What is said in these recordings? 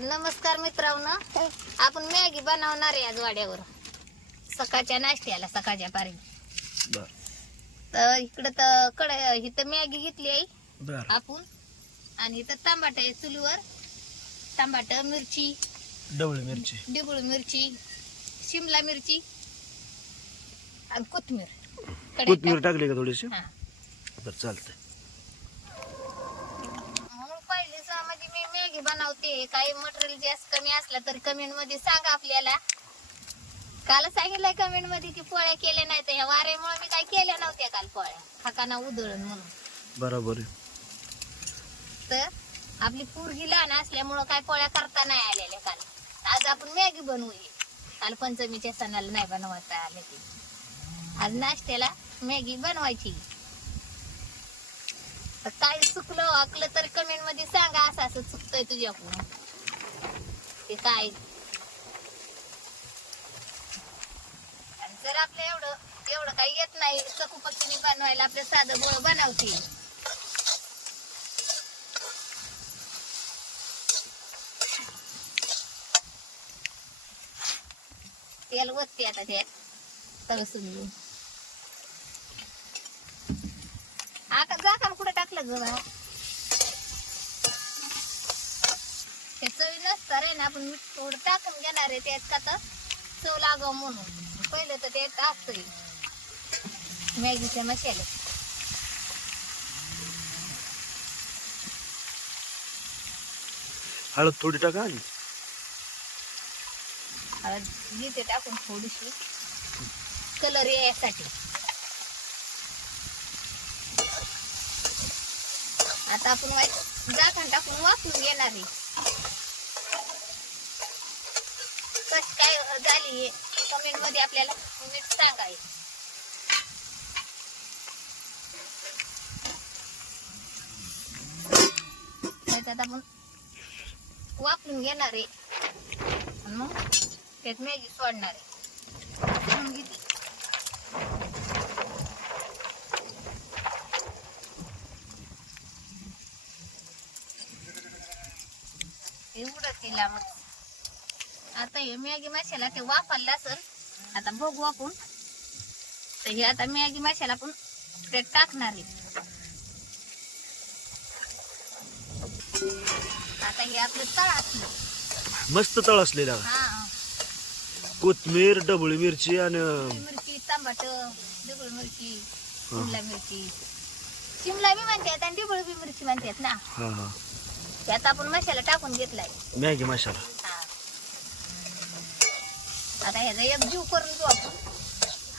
नमस्कार मित्रांनो. आपण मॅगी बनवणार आहे आज वाड्यावर. सकाळच्या नाश्त्याला सकाळच्या पारी. तर इकडं तर कड इथं मॅगी घेतली आहे आपण. आणि इथं तांबाट आहे चुलीवर. तांबाट मिरची डवळी मिरची. डिबुळ मिरची शिमला मिरची आणि कोथमीर कोथमीर टाकली. का थोडीशी? हा. चालतंय म्हणून पहिलेच मॅगी बनवते. काही मटेरियल जास्त कमी असलं तर कमेंटमध्ये सांगा आपल्याला. काल सांगितलंय कमेंटमध्ये की पोळ्या केल्या नाही तर ह्या वाऱ्यामुळे मी काही केल्या नव्हत्या काल पोळ्या. हाकाना उधळून म्हणून. बरोबर तर आपली पोरगी लहान असल्यामुळं काय पोळ्या करता नाही आलेल्या काल. आज आपण मॅगी बनवूया काल पंचमीच्या सणाला नाही बनवता आले ते. आज नाश्त्याला मॅगी बनवायची. काय चुकलं वाकलं तर कमेंटमध्ये सांगा. असं असं तुझ्याकडून ते काय? जर आपलं एवढं एवढं काही येत नाही चकू पक्षीने बनवायला आपलं साधं गोळ बनवते तेल वतते आता ते. तळसून आता जा का कुठे टाकलं ग बा? ते चवी नसतं रे ना आपण मीठ थोडं टाकून घेणार आहे त्यात का तर चव लागावं म्हणून. पहिलं तर ते टाकतोय मॅगीचे मसाले. हळद थोडी टाका आणि हळद घेते टाकून थोडीशी. कलर यासाठी आता आपण वाट- झाकण टाकून वापरून घेणार आहे कशी काय झाली कमेंटमध्ये आपल्याला कमेंट सांगाय त्यात आपण वापरून घेणार आहे. आणि मग त्यात मॅगी सोडणार आहे. हे उडत केला मग आता हे मॅगी मसाला ते वापरला असेल आता बघू आपण. तर हे आता मॅगी मसाला आपण त्यात टाकणार आहे. आता हे आपलं तळ असलं मस्त तळ असलेला हा कोथमीर डबळी मिरची आणि मिरची टमाट डिबळ मिरची शिमला मिरची. शिमला बी म्हणतात आणि डिबळ बी मिरची म्हणतात ना. हा हा. त्यात आपण मसाला टाकून घेतलाय. मॅगी मसाला. आता ह्याचा एक जीव करून घेऊ आपण.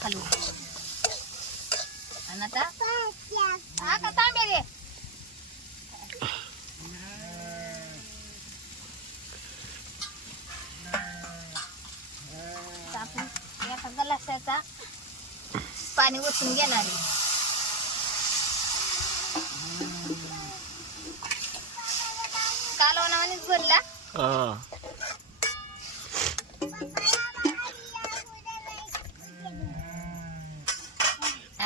खालू आणि आता? हा का तांबे रे आपण एका गलासाचा पाणी ओतून घेणार आहे. कालवणावानीच भरला?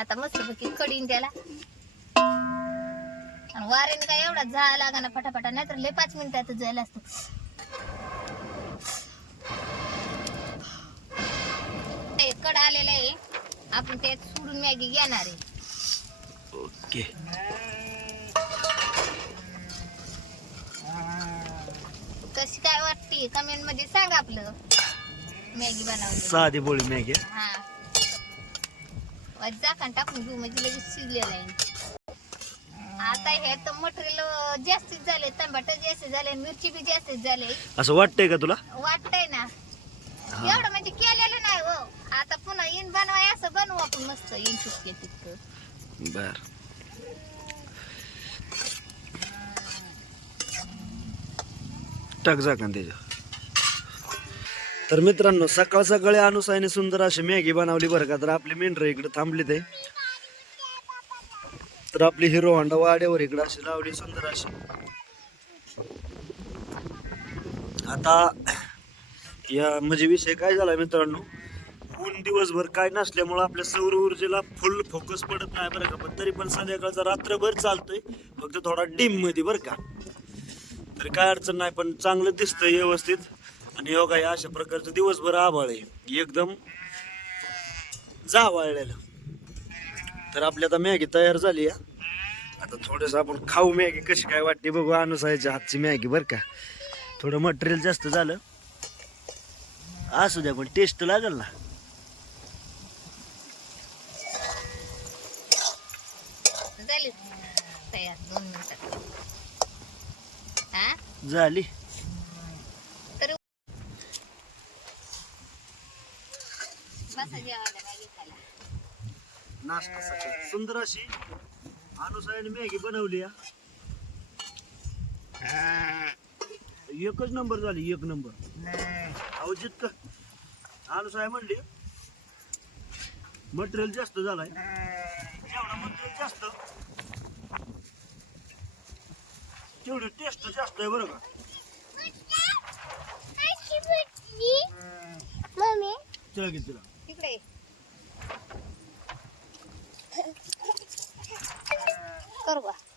आता मस्त पैकी कडीन त्याला. आणि वाऱ्याने काय एवढा जा लागा ना फटाफटा नाहीतर लय पाच मिनिटात जायला असतो. कड आलेलं आहे. आपण त्यात सोडून मॅगी घेणार आहे. ओके. कशी काय वाटते? कमेंटमध्ये सांग आपलं. मॅगी बनवली. साधी बोळी मॅगी. हा. झाकण टाकून घेऊ म्हणजे लगेच शिजलेलं आहे. आता हे तर मटेरियल जास्तीच झाले टमाट जास्त झाले मिरची बी जास्तीच झाले. असं वाटतंय का तुला? वाटतंय ना. एवढं म्हणजे केलेलं नाही हो. आता पुन्हा इन बनवाय असं बनवू आपण मस्त इन चिटके तितकं. बर. टाक झाकण त्याच्या तर मित्रांनो सकाळ सकाळी अनुसायने सुंदर अशी मॅगी बनवली बरं का. तर आपली मेंढर इकडे थांबली ते. तर आपली हिरो होंडा वाड्यावर इकडे अशी लावली सुंदर अशी. आता या म्हणजे विषय काय झाला मित्रांनो ऊन दिवसभर काय नसल्यामुळं आपल्या सौर ऊर्जेला फुल फोकस पडत नाही बरं का. पण तरी पण संध्याकाळचा रात्रभर चालतोय. फक्त थोडा डिममध्ये बरं का. तर काय अडचण नाही पण चांगलं दिसतंय व्यवस्थित. आणि योगा या अशा प्रकारचं दिवसभर आभाळ आहे. एकदम जावाळलेलं तर आपली आता मॅगी तयार झाली आता थोडंसं आपण खाऊ मॅगी कशी काय वाटते बघू अनुसायच्या हातची मॅगी बरं का. थोडं मटेरियल जास्त झालं. असू द्या पण टेस्ट लागेल ना. झाली तयार दोन मिनिटात हा झाली तर बसा जेवायला मॅगी खायला नाश्ता सुंदर अशी अनुसायाने मॅगी बनवली. एकच नंबर झाली एक नंबर. अहो जितकं अनुसाय म्हणली मटेरियल जास्त झालाय. जेवढा मटेरियल जास्त. तेवढी टेस्ट जास्त आहे बरं का? चला तिला. play. Korba.